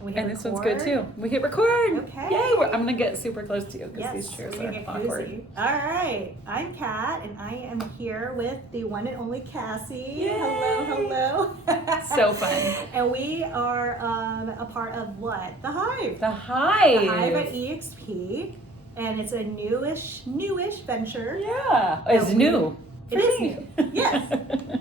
And this one's good too. We hit record. Okay. Yay! I'm gonna get super close to you because these chairs are awkward. Cozy. All right. I'm Kat, and I am here with the one and only Cassie. Yay. Hello. So fun. And we are a part of what? The Hive. The Hive. The Hive at EXP, and it's a newish venture. Yeah, it's new. It is new. Yes.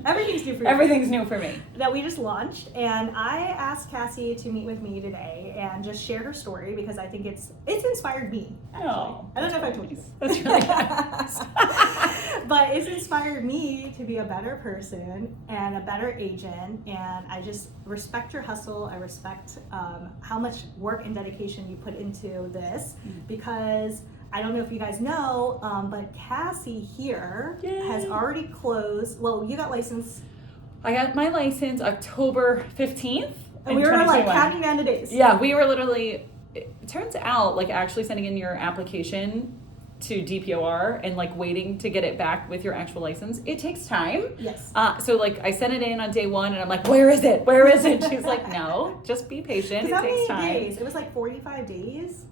Everything's new for you. Everything's new for me. That we just launched, and I asked Cassie to meet with me today and just share her story because I think it's inspired me, actually. Oh, I don't know if I told you. That's really nice. But it's inspired me to be a better person and a better agent, and I just respect your hustle. I respect how much work and dedication you put into this because I don't know if you guys know, but Cassie here has already closed. Well, you got licensed. I got my license October 15th. And we were like counting down the days. Yeah, we were literally, it turns out, like actually sending in your application to DPOR and like waiting to get it back with your actual license, it takes time. Yes. So like I sent it in on day one and I'm like, where is it? Where is it? She's like, no, just be patient. It takes time. Days? It was like 45 days.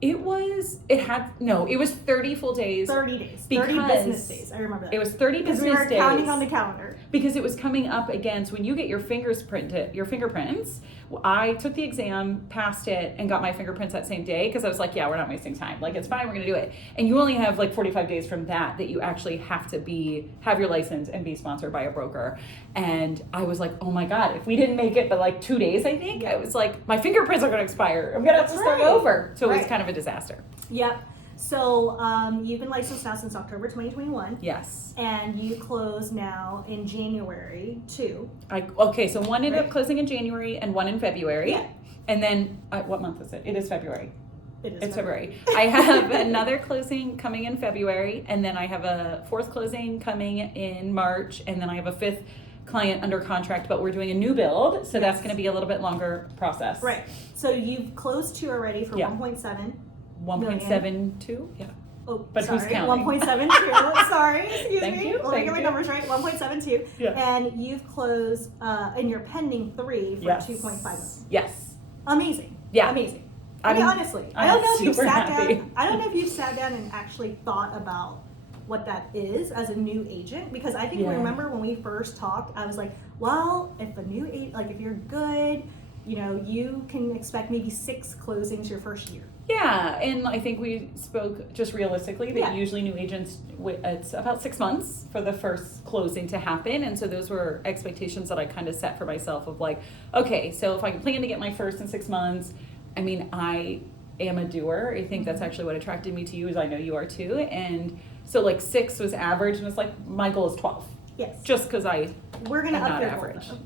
It was 30 full days. 30 days. 30 business days. I remember that. It was 30 business days. Because we were counting on the calendar. Because it was coming up against when you get your fingerprints. I took the exam, passed it, and got my fingerprints that same day because I was like, yeah, we're not wasting time. Like, it's fine, we're going to do it. And you only have like 45 days from that you actually have to have your license and be sponsored by a broker. And I was like, oh my God, if we didn't make it but like 2 days, I think, I was like, my fingerprints are going to expire. I'm going to have to start over. So it was kind of a disaster. Yep. So you've been licensed now since October 2021. Yes. And you close now in January too. So one ended up closing in January and one in February. Yeah. And then, what month is it? It is February. It's February. I have another closing coming in February, and then I have a fourth closing coming in March, and then I have a fifth client under contract, but we're doing a new build, so that's going to be a little bit longer process. Right. So you've closed 2 already for 1.7. 1.72? Yeah. Oh, but sorry. who's counting? 1.72. Sorry, excuse Thank me. you. Let me get my numbers right. 1.72. Yeah. And you've closed, and you're pending 3 for 2.5 million. Yes. Amazing. Yeah. Amazing. I mean, honestly, I don't know if you sat down. I don't know if you sat down and actually thought about what that is as a new agent, because I think remember when we first talked, I was like, well, if a new agent, like if you're good, you can expect maybe 6 closings your first year. Yeah, and I think we spoke just realistically that usually new agents, it's about 6 months for the first closing to happen. And so those were expectations that I kind of set for myself of like, okay, so if I plan to get my first in 6 months, I mean, I am a doer. I think that's actually what attracted me to you, as I know you are too. And so like 6 was average, and it's like, my goal is 12. Yes. Just because we're gonna up not your average. Goal,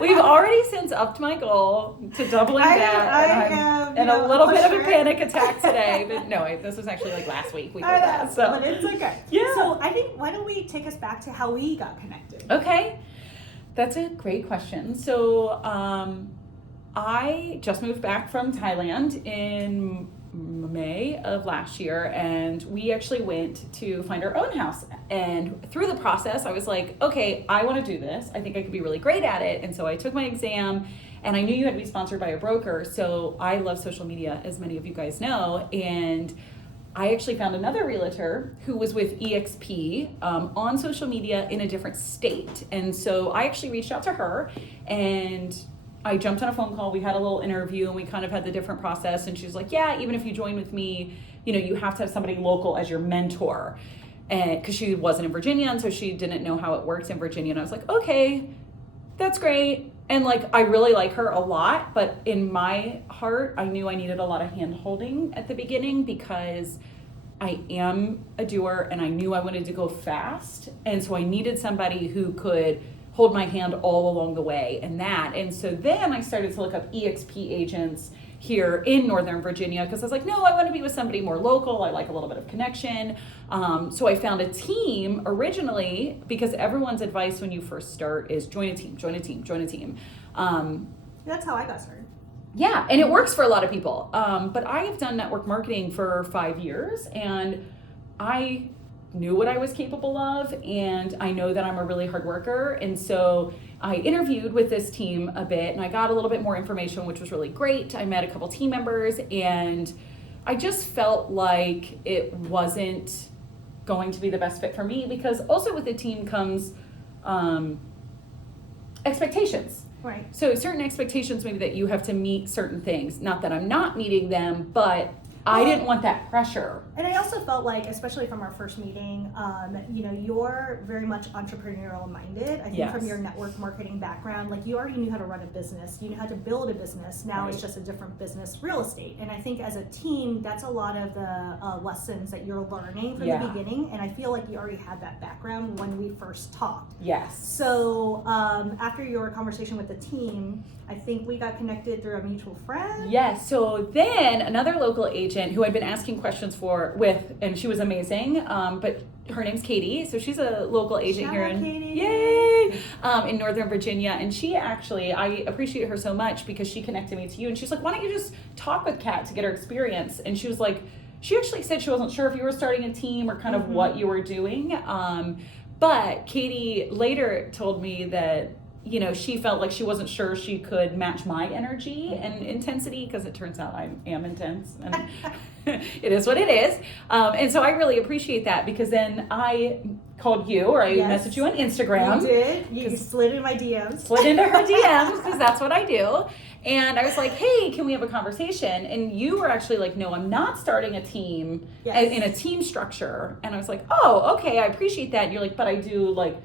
We've already since upped my goal to doubling that, and a little bit of a panic attack today. But no, this was actually like last week we did that. So, but it's okay. Yeah. So I think why don't we take us back to how we got connected? Okay, that's a great question. So I just moved back from Thailand in May of last year, and we actually went to find our own house. And through the process, I was like, okay, I want to do this. I think I could be really great at it. And so I took my exam, and I knew you had to be sponsored by a broker. So I love social media, as many of you guys know. And I actually found another realtor who was with EXP on social media in a different state. And so I actually reached out to her, and I jumped on a phone call. We had a little interview, and we kind of had the different process. And she was like, yeah, even if you join with me, you have to have somebody local as your mentor. And because she wasn't in Virginia, and so she didn't know how it works in Virginia. And I was like, okay, that's great. And like, I really like her a lot, but in my heart, I knew I needed a lot of hand holding at the beginning because I am a doer, and I knew I wanted to go fast. And so I needed somebody who could hold my hand all along the way and so then I started to look up EXP agents here in Northern Virginia because I was like, no, I want to be with somebody more local. I like a little bit of connection. So I found a team originally because everyone's advice when you first start is join a team. That's how I got started. Yeah, and it works for a lot of people. But I have done network marketing for 5 years, and I knew what I was capable of, and I know that I'm a really hard worker. And so I interviewed with this team a bit, and I got a little bit more information, which was really great. I met a couple team members, and I just felt like it wasn't going to be the best fit for me, because also with the team comes expectations. Right. So certain expectations, maybe that you have to meet certain things. Not that I'm not meeting them, but I didn't want that pressure. And I also felt like, especially from our first meeting, you're very much entrepreneurial minded. I think Yes. from your network marketing background, like you already knew how to run a business, you knew how to build a business. Now Right. it's just a different business, real estate. And I think as a team, that's a lot of the lessons that you're learning from Yeah. the beginning. And I feel like you already had that background when we first talked. Yes. So after your conversation with the team, I think we got connected through a mutual friend. Yes. So then another local agent who I'd been asking questions with, and she was amazing. But her name's Katie. So she's a local agent Shout here out, in Katie. Yay in Northern Virginia. And she actually, I appreciate her so much because she connected me to you. And she's like, why don't you just talk with Kat to get her experience? And she was like, she actually said she wasn't sure if you were starting a team or kind of what you were doing. But Katie later told me that, she felt like she wasn't sure she could match my energy and intensity, because it turns out I am intense, and it is what it is. And so I really appreciate that, because then I called you, or I Yes. messaged you on Instagram. You did. You slid in my DMs. Slid into her DMs, because that's what I do. And I was like, hey, can we have a conversation? And you were actually like, no, I'm not starting a team in a team structure. And I was like, oh, okay, I appreciate that. And you're like, but I do, like,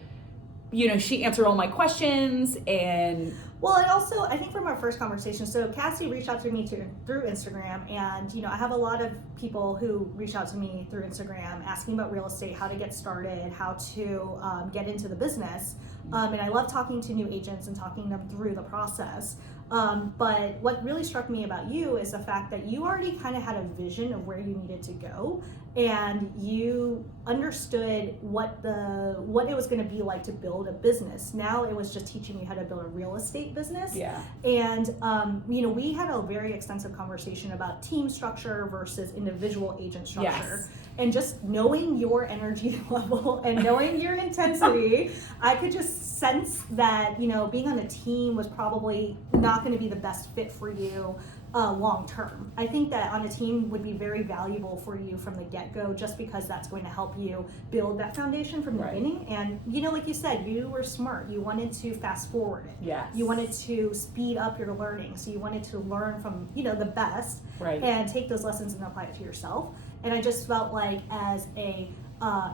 she answered all my questions. And Well, and also I think from our first conversation, so Cassie reached out to me through Instagram, and I have a lot of people who reach out to me through Instagram asking about real estate, how to get started, how to get into the business, and I love talking to new agents and talking them through the process. But what really struck me about you is the fact that you already kind of had a vision of where you needed to go, and you understood what it was going to be like to build a business. Now it was just teaching you how to build a real estate business. Yeah. And we had a very extensive conversation about team structure versus individual agent structure. Yes. And just knowing your energy level and knowing your intensity, I could just sense that, being on a team was probably not going to be the best fit for you long term. I think that on a team would be very valuable for you from the get-go, just because that's going to help you build that foundation from the beginning. And, like you said, you were smart. You wanted to fast forward it. Yes. You wanted to speed up your learning. So you wanted to learn from, the best and take those lessons and apply it to yourself. And I just felt like as a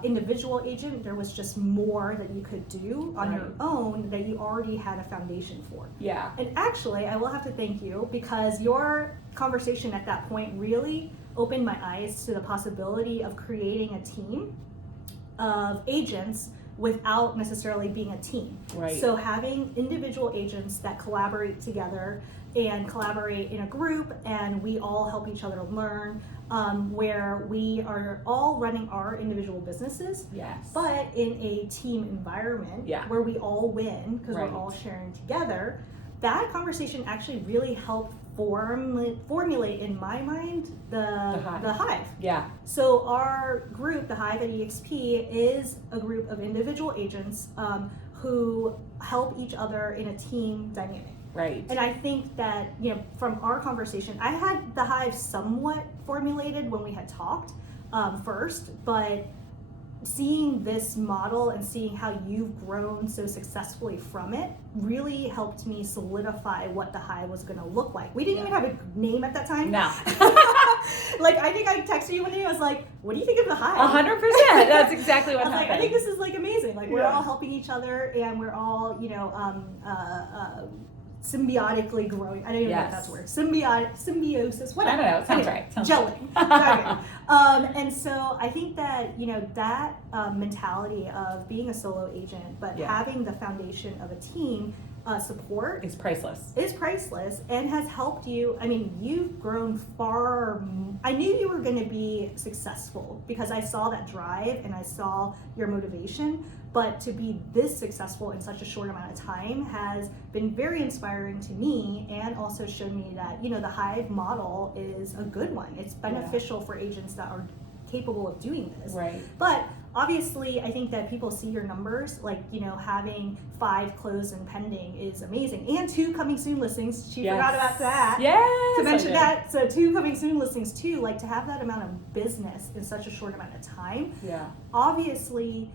individual agent, there was just more that you could do on your own that you already had a foundation for. Yeah. And actually, I will have to thank you, because your conversation at that point really opened my eyes to the possibility of creating a team of agents without necessarily being a team. Right. So having individual agents that collaborate together and collaborate in a group, and we all help each other learn, where we are all running our individual businesses, Yes. but in a team environment where we all win because we're all sharing together. That conversation actually really helped formulate in my mind the Hive. Yeah. So our group, the Hive at EXP, is a group of individual agents who help each other in a team dynamic. Right. And I think that, from our conversation, I had the Hive somewhat formulated when we had talked first, but seeing this model and seeing how you've grown so successfully from it really helped me solidify what the Hive was going to look like. We didn't even have a name at that time. No. Like, I think I texted you one day, I was like, what do you think of the Hive? 100%. That's exactly what I was happened. like, I think this is like amazing. Like, we're all helping each other, and we're all, symbiotically growing. I don't even know if that's a word. Symbiosis, whatever. I don't know. It sounds right. Gelling. And so I think that, that mentality of being a solo agent, but having the foundation of a team support It's priceless. is priceless, and has helped you. I mean, you've grown far. I knew you were going to be successful because I saw that drive and I saw your motivation, but to be this successful in such a short amount of time has been very inspiring to me, and also showed me that, the Hive model is a good one. It's beneficial for agents that are capable of doing this. Right. But obviously, I think that people see your numbers, like, you know, having 5 closed and pending is amazing. And 2 coming soon listings. She forgot about that. Yes. To mention that. So 2 coming soon listings too, like to have that amount of business in such a short amount of time. Yeah. Obviously,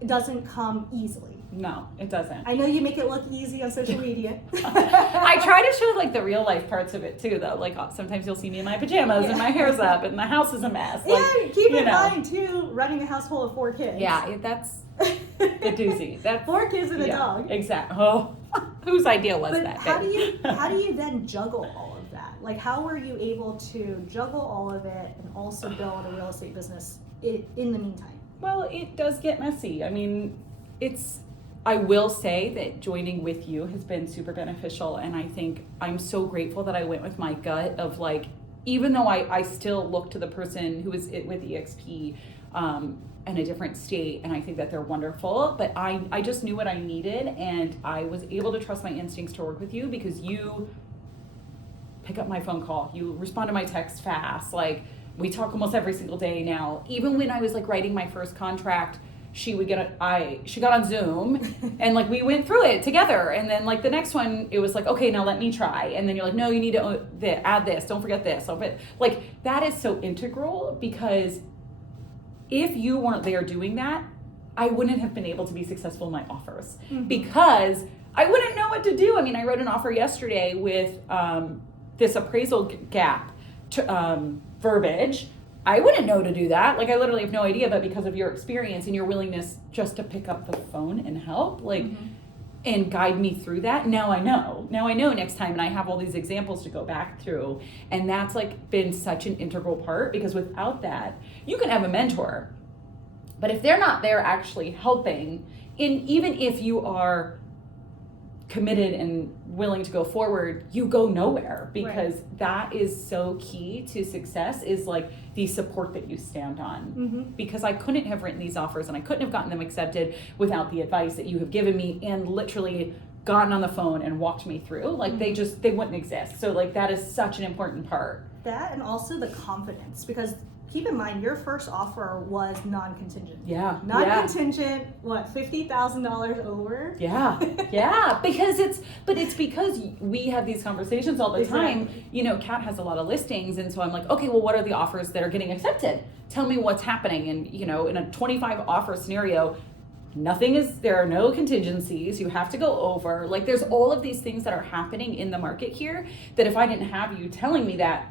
it doesn't come easily. No, it doesn't. I know you make it look easy on social media. I try to show like the real life parts of it too, though. Like sometimes you'll see me in my pajamas and my hair's up and the house is a mess. Like, and keep in mind too, running a household of 4 kids. Yeah, that's a doozy. That's 4 kids and a dog. Exactly. Oh, whose idea was but that? How do you then juggle all of that? Like, how were you able to juggle all of it and also build a real estate business in the meantime? Well, it does get messy. I mean, I will say that joining with you has been super beneficial, and I think I'm so grateful that I went with my gut of like, even though I still look to the person who was with EXP in a different state, and I think that they're wonderful, but I just knew what I needed, and I was able to trust my instincts to work with you because you pick up my phone call, you respond to my text fast, like we talk almost every single day now. Even when I was like writing my first contract, she got on Zoom and like we went through it together, and then like the next one it was like, okay, now let me try, and then you're like, no, you need to add this, don't forget this. Like that is so integral, because if you weren't there doing that, I wouldn't have been able to be successful in my offers, because I wouldn't know what to do. I mean, I wrote an offer yesterday with this appraisal gap verbiage. I wouldn't know to do that. Like I literally have no idea, but because of your experience and your willingness just to pick up the phone and help, like, and guide me through that. Now I know next time, and I have all these examples to go back through. And that's like been such an integral part, because without that, you can have a mentor, but if they're not there actually helping, even if you are committed and willing to go forward, you go nowhere, because that is so key to success, is like the support that you stand on. Because I couldn't have written these offers and I couldn't have gotten them accepted without the advice that you have given me and literally gotten on the phone and walked me through. Like they wouldn't exist. So like that is such an important part. That, and also the confidence, because keep in mind, your first offer was non-contingent. Yeah. Non-contingent, what, $50,000 over? Yeah. Because it's because we have these conversations all the time. You know, Kat has a lot of listings, and so I'm like, okay, well, what are the offers that are getting accepted? Tell me what's happening. And, you know, in a 25 offer scenario, there are no contingencies. You have to go over. Like, there's all of these things that are happening in the market here that if I didn't have you telling me that,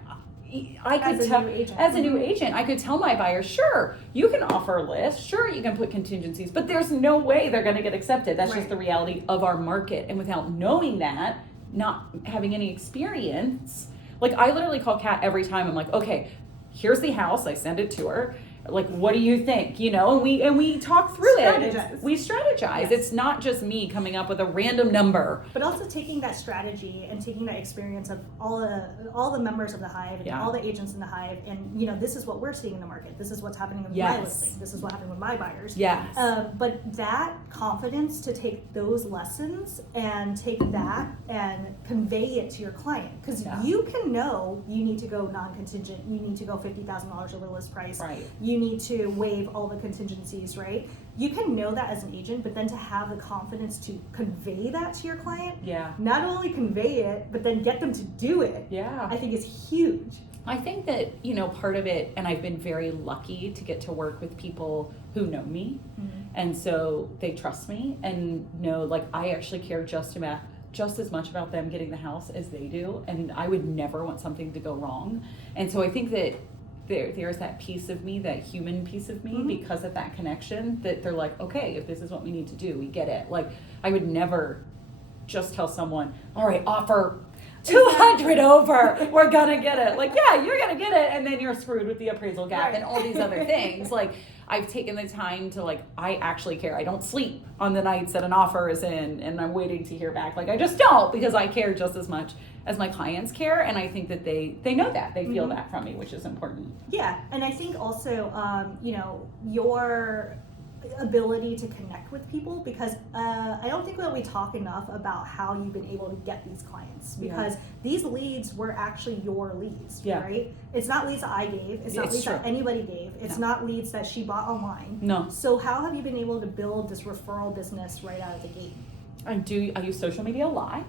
as a new agent, I could tell my buyers, sure, you can offer a list, sure, you can put contingencies, but there's no way they're going to get accepted. That's just the reality of our market. And without knowing that, not having any experience, like I literally call Kat every time. I'm like, okay, here's the house. I send it to her. Like, what do you think? You know, and we talk through it. We strategize. Yes. It's not just me coming up with a random number, but also taking that strategy and taking that experience of all the members of the Hive and all the agents in the Hive, and you know, this is what we're seeing in the market. This is what's happening with my listing. This is what happened with my buyers. Yes. But that confidence to take those lessons and take that and convey it to your client, because you can know you need to go non-contingent, you need to go $50,000 over list price. Right. You need to waive all the contingencies, right? You can know that as an agent, but then to have the confidence to convey that to your client, not only convey it, but then get them to do it, I think is huge. I think that, you know, part of it, and I've been very lucky to get to work with people who know me, and so they trust me and know, like, I actually care just as much about them getting the house as they do, and I would never want something to go wrong. And so I think that there's that piece of me, that human piece of me, because of that connection, that they're like, okay, if this is what we need to do, we get it. Like, I would never just tell someone, all right, offer 200 over, we're gonna get it. Like, yeah, you're gonna get it, and then you're screwed with the appraisal gap and all these other things. Like, I've taken the time to, like, I actually care. I don't sleep on the nights that an offer is in and I'm waiting to hear back. Like, I just don't, because I care just as much as my clients care, and I think that they know that. They feel that from me, which is important. Yeah, and I think also, you know, your ability to connect with people, because I don't think that we talk enough about how you've been able to get these clients, because these leads were actually your leads, right? It's not leads that I gave, it's not leads that anybody gave, it's not leads that she bought online. No. So how have you been able to build this referral business right out of the gate? I use social media a lot.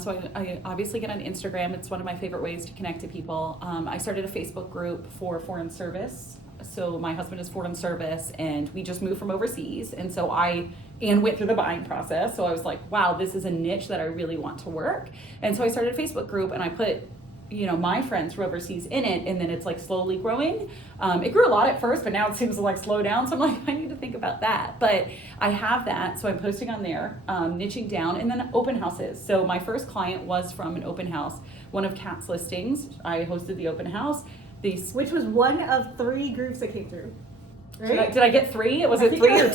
So I obviously get on Instagram. It's one of my favorite ways to connect to people. I started a Facebook group for foreign service. So my husband is foreign service, and we just moved from overseas. And so I went through the buying process. So I was like, wow, this is a niche that I really want to work. And so I started a Facebook group, and I put, my friends from overseas in it, and then it's like slowly growing. It grew a lot at first, but now it seems to like slow down. So I'm like, I need to think about that. But I have that, so I'm posting on there, niching down, and then open houses. So my first client was from an open house, one of Kat's listings. I hosted the open house. Which was one of 3 groups that came through. Right? Did I get 3? Was it 3 or 2?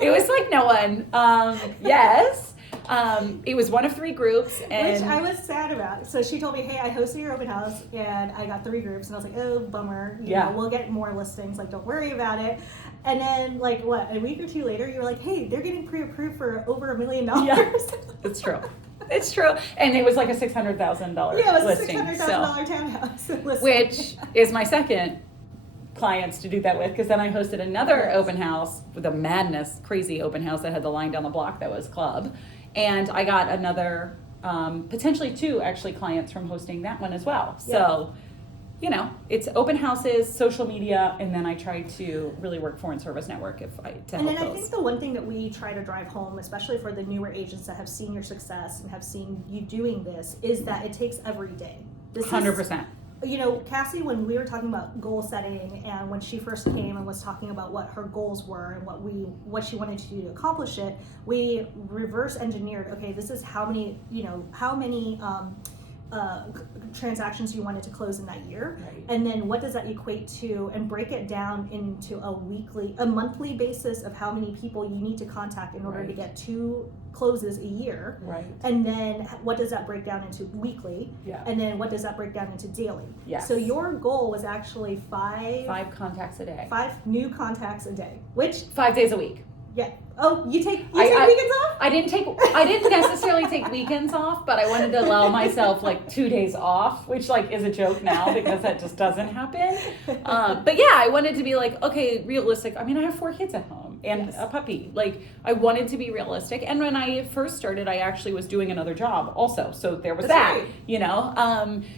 It was like no one. Yes. It was one of 3 groups, and which I was sad about. So she told me, "Hey, I hosted your open house, and I got 3 groups," and I was like, "Oh, bummer. You know, we'll get more listings. Like, don't worry about it." And then, like, a week or 2 later, you were like, "Hey, they're getting pre-approved for over $1 million." Yeah, it's true. It's true. And it was like a $600,000 listing. Yeah, it was listing, a $600,000 townhouse listing. Which is my second clients to do that with, because then I hosted another open house with a madness, crazy open house that had the line down the block that was club. And I got another, potentially 2 actually clients from hosting that one as well. So, it's open houses, social media, and then I try to really work foreign service network to help those. And then I think the one thing that we try to drive home, especially for the newer agents that have seen your success and have seen you doing this, is that it takes every day. 100%. Cassie, when we were talking about goal setting, and when she first came and was talking about what her goals were and what she wanted to do to accomplish it, we reverse engineered, okay, this is how many transactions you wanted to close in that year, and then what does that equate to, and break it down into a monthly basis of how many people you need to contact in order to get 2 closes a year, and then what does that break down into weekly, and then what does that break down into daily. So your goal was actually 5 contacts a day, 5 new contacts a day, which 5 days a week. Oh, you take weekends off? I didn't necessarily take weekends off, but I wanted to allow myself like 2 days off, which like is a joke now because that just doesn't happen. But yeah, I wanted to be like, okay, realistic. I mean, I have 4 kids at home and a puppy. Like, I wanted to be realistic. And when I first started, I actually was doing another job also. So there was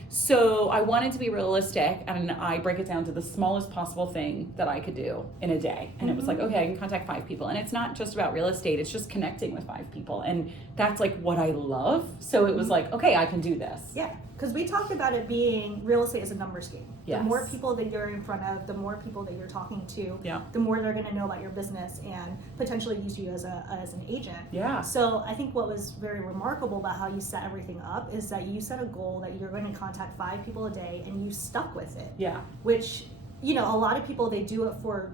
so I wanted to be realistic, and I break it down to the smallest possible thing that I could do in a day. And it was like, okay, I can contact 5 people. And it's not just about real estate, it's just connecting with 5 people. And that's like what I love. So it was like, okay, I can do this. Yeah, because we talked about it being real estate is a numbers game. The more people that you're in front of, the more people that you're talking to, the more they're going to know about your business and potentially use you as an agent. So I think what was very remarkable about how you set everything up is that you set a goal that you're going to contact 5 people a day, and you stuck with it. Which, a lot of people, they do it for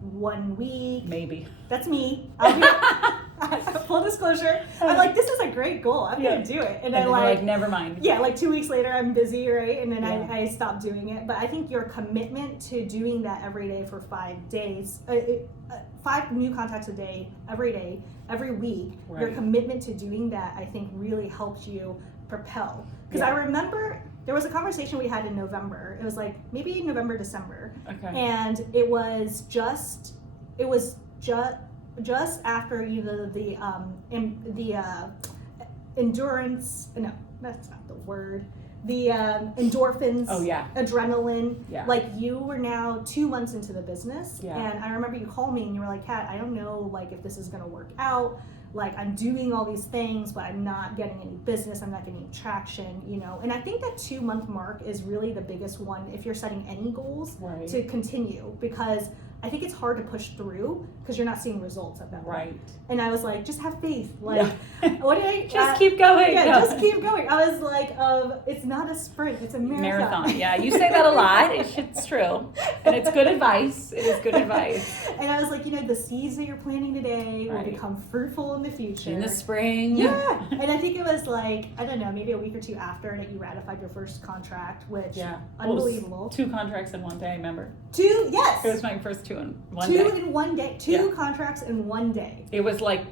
1 week. Maybe. That's me. Full disclosure, I'm like, this is a great goal. I'm gonna do it, and then like never mind. Yeah, like 2 weeks later, I'm busy, right? And then I stopped doing it. But I think your commitment to doing that every day for 5 days, 5 new contacts a day, every week. Your commitment to doing that, I think, really helped you propel. Because I remember there was a conversation we had in November. It was like maybe November, December, and it was just after the endurance. No, that's not the word. The endorphins, adrenaline. Like, you were now 2 months into the business, and I remember you called me and you were like, Kat, I don't know like if this is gonna work out. Like, I'm doing all these things, but I'm not getting any business. I'm not getting traction, And I think that 2 month mark is really the biggest one if you're setting any goals to continue, because I think it's hard to push through because you're not seeing results at that point. And I was like, just have faith. Like, what did I? Just keep going. Just keep going. I was like, it's not a sprint, it's a marathon. Yeah, you say that a lot. It's true. And it's good advice. It is good advice. And I was like, the seeds that you're planting today will become fruitful in the future. In the spring. Yeah. And I think it was like, I don't know, maybe a week or 2 after that you ratified your first contract, which unbelievable. 2 contracts in one day, remember? 2, yes. It was my first 2 two in one Two day. in one day. Two contracts in one day. It was like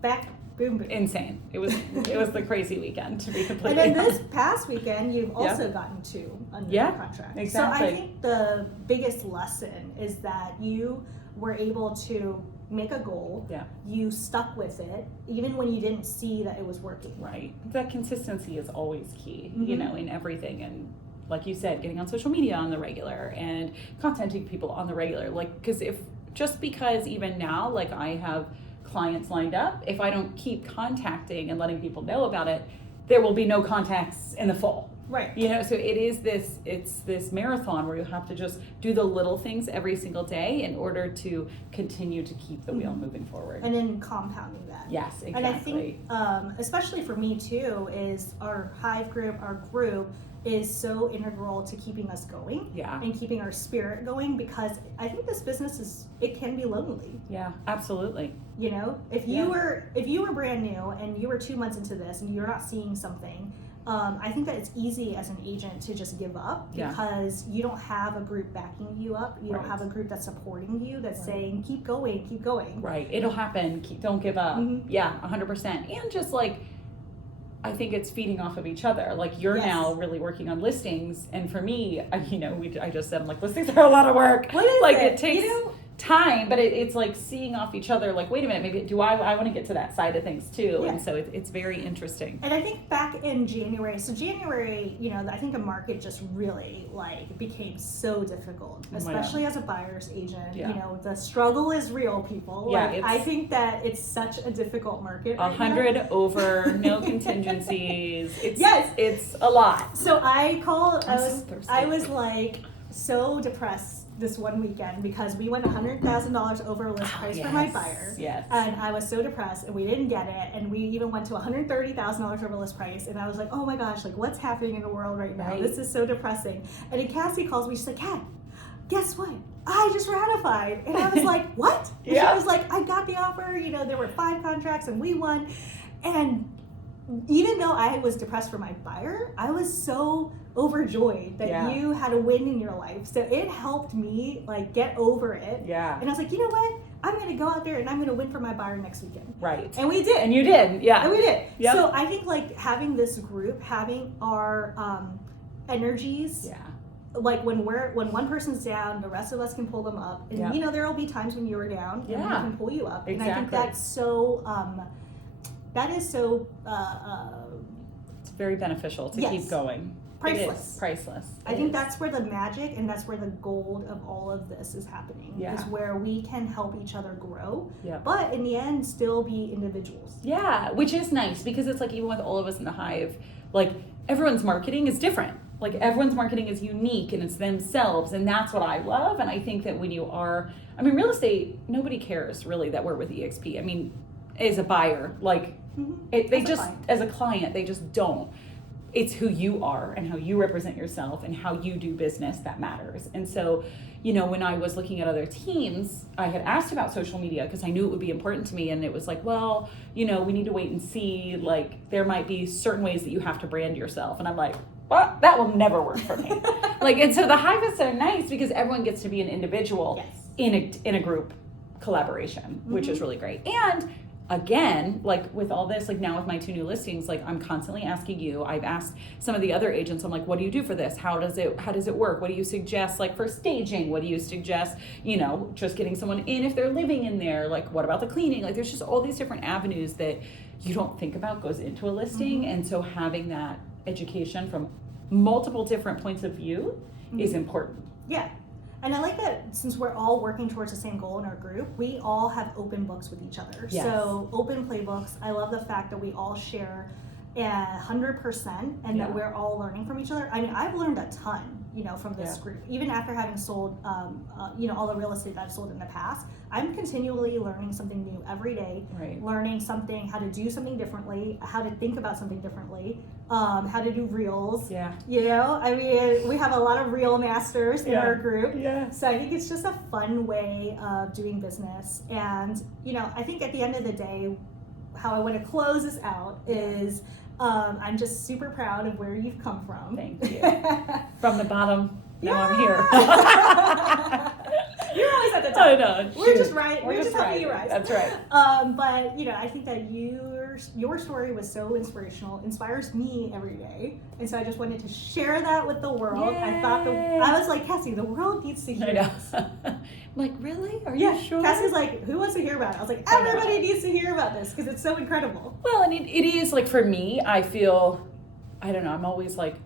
Back, boom, boom. insane. It was the crazy weekend, to be completely And then honest. this past weekend, you've also gotten two under contract. Exactly. So I think the biggest lesson is that you were able to make a goal. Yeah. You stuck with it, even when you didn't see that it was working. Right. That consistency is always key, Mm-hmm. in everything. And like you said, getting on social media on the regular and contacting people on the regular. Because because even now, like I have clients lined up, if I don't keep contacting and letting people know about it, there will be no contacts in the fall. Right. So it's this marathon where you have to just do the little things every single day in order to continue to keep the wheel moving forward. And then compounding that. Yes, exactly. And I think, especially for me too, is our Hive group, our group, is so integral to keeping us going. Yeah. And keeping our spirit going, because I think this business it can be lonely. Yeah, absolutely. If you were brand new and you were 2 months into this and you're not seeing something, I think that it's easy as an agent to just give up because you don't have a group backing you up. You don't have a group that's supporting you, that's saying, keep going, keep going. Right. It'll happen. Don't give up. Mm-hmm. Yeah, 100%. And just I think it's feeding off of each other. You're now really working on listings. And for me, I just said, listings are a lot of work. What is it? It takes time, but it's seeing off each other. Wait a minute, maybe I want to get to that side of things too. Yeah. And so it's very interesting. And I think back in January, I think the market just really became so difficult, especially as a buyer's agent. Yeah. The struggle is real, people. Yeah, I think that it's such a difficult market. Right 100 now. over, no contingencies. Yes. It's a lot. So I thirsty. was so depressed this one weekend because we went $100,000 over list price for my buyer. Yes. And I was so depressed and we didn't get it. And we even went to $130,000 over list price. And I was like, oh my gosh, what's happening in the world right now? Right. This is so depressing. And then Cassie calls me, she's like, Kat, guess what? I just ratified. And I was like, what? And Yeah. she was like, I got the offer. There were 5 contracts and we won. And even though I was depressed for my buyer, I was so overjoyed that you had a win in your life. So it helped me get over it. Yeah. And I was like, you know what? I'm going to go out there and I'm going to win for my buyer next weekend. Right. And we did. And you did. Yeah. And we did. Yep. So I think having this group, having our energies. Yeah. When one person's down, the rest of us can pull them up. And there will be times when you're down and we can pull you up. Exactly. And I think that's so that is so it's very beneficial to keep going. priceless. It is priceless. I think that's where the magic and that's where the gold of all of this is happening. Yeah. Is where we can help each other grow. Yep. But in the end, still be individuals. Yeah, which is nice because it's even with all of us in the Hive, everyone's marketing is different. Everyone's marketing is unique and it's themselves, and that's what I love. And I think that when you are, real estate, nobody cares really that we're with EXP. As a buyer, as a client, they just don't. It's who you are and how you represent yourself and how you do business that matters. And so, when I was looking at other teams, I had asked about social media because I knew it would be important to me. And it was we need to wait and see. There might be certain ways that you have to brand yourself. And I'm like, well, that will never work for me. And so the Hive is so nice because everyone gets to be an individual in a group collaboration, which is really great. And again, with all this, now with my 2 new listings, I'm constantly asking you. I've asked some of the other agents, I'm like, what do you do for this? How does it work? What do you suggest for staging? What do you suggest, just getting someone in if they're living in there? What about the cleaning? There's just all these different avenues that you don't think about goes into a listing. And so having that education from multiple different points of view is important. Yeah. And I like that since we're all working towards the same goal in our group, we all have open books with each other. Yes. So open playbooks. I love the fact that we all share 100% and that we're all learning from each other. I've learned a ton, from this group. Even after having sold, all the real estate that I've sold in the past, I'm continually learning something new every day. Right. Learning something, how to do something differently, how to think about something differently, how to do reels. Yeah. We have a lot of reel masters in our group. Yeah. So I think it's just a fun way of doing business. And, I think at the end of the day, how I want to close this out is I'm just super proud of where you've come from. Thank you. From the bottom, now I'm here. You're always at the top. I know. We're just right. We're just helping right. you rise. That's right. But I think that your story was so inspirational, inspires me every day, and so I just wanted to share that with the world. Yay. I was like, Cassie, the world needs to hear I know. this. I'm like, really? Are Yeah, you sure? Cassie's like, who wants to hear about it? I was like, I know. everybody needs to hear about this because it's so incredible. Well, and it is like for me, I feel, I don't know, I'm always like,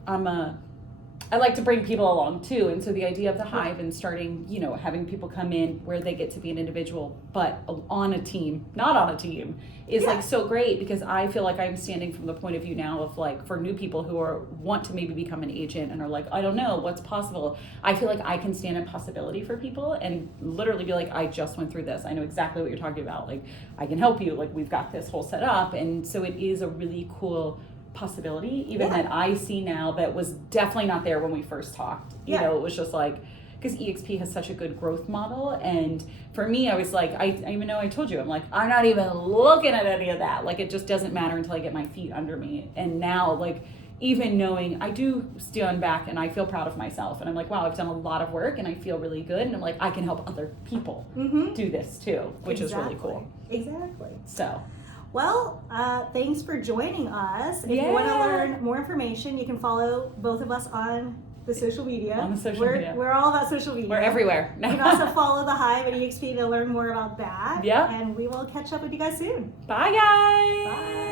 I like to bring people along too. And so the idea of the Hive and starting, having people come in where they get to be an individual, but on a team, not on a team, is like so great because I feel like I'm standing from the point of view now of like, for new people who want to maybe become an agent and are like, I don't know what's possible. I feel like I can stand in possibility for people and literally be like, I just went through this. I know exactly what you're talking about. Like, I can help you. Like, we've got this whole set up. And so it is a really cool possibility even that I see now that was definitely not there when we first talked. You know, it was just like, because EXP has such a good growth model, and for me, I was like, I even know I told you, I'm like, I'm not even looking at any of that. Like, it just doesn't matter until I get my feet under me. And now, like, even knowing, I do stand back and I feel proud of myself, and I'm like, wow, I've done a lot of work and I feel really good, and I'm like, I can help other people do this too, which is really cool. Exactly. So. Well, thanks for joining us. If you want to learn more information, you can follow both of us on the social media. On the social media. We're all about social media. We're everywhere. You can also follow the Hive at EXP to learn more about that. Yeah. And we will catch up with you guys soon. Bye, guys. Bye.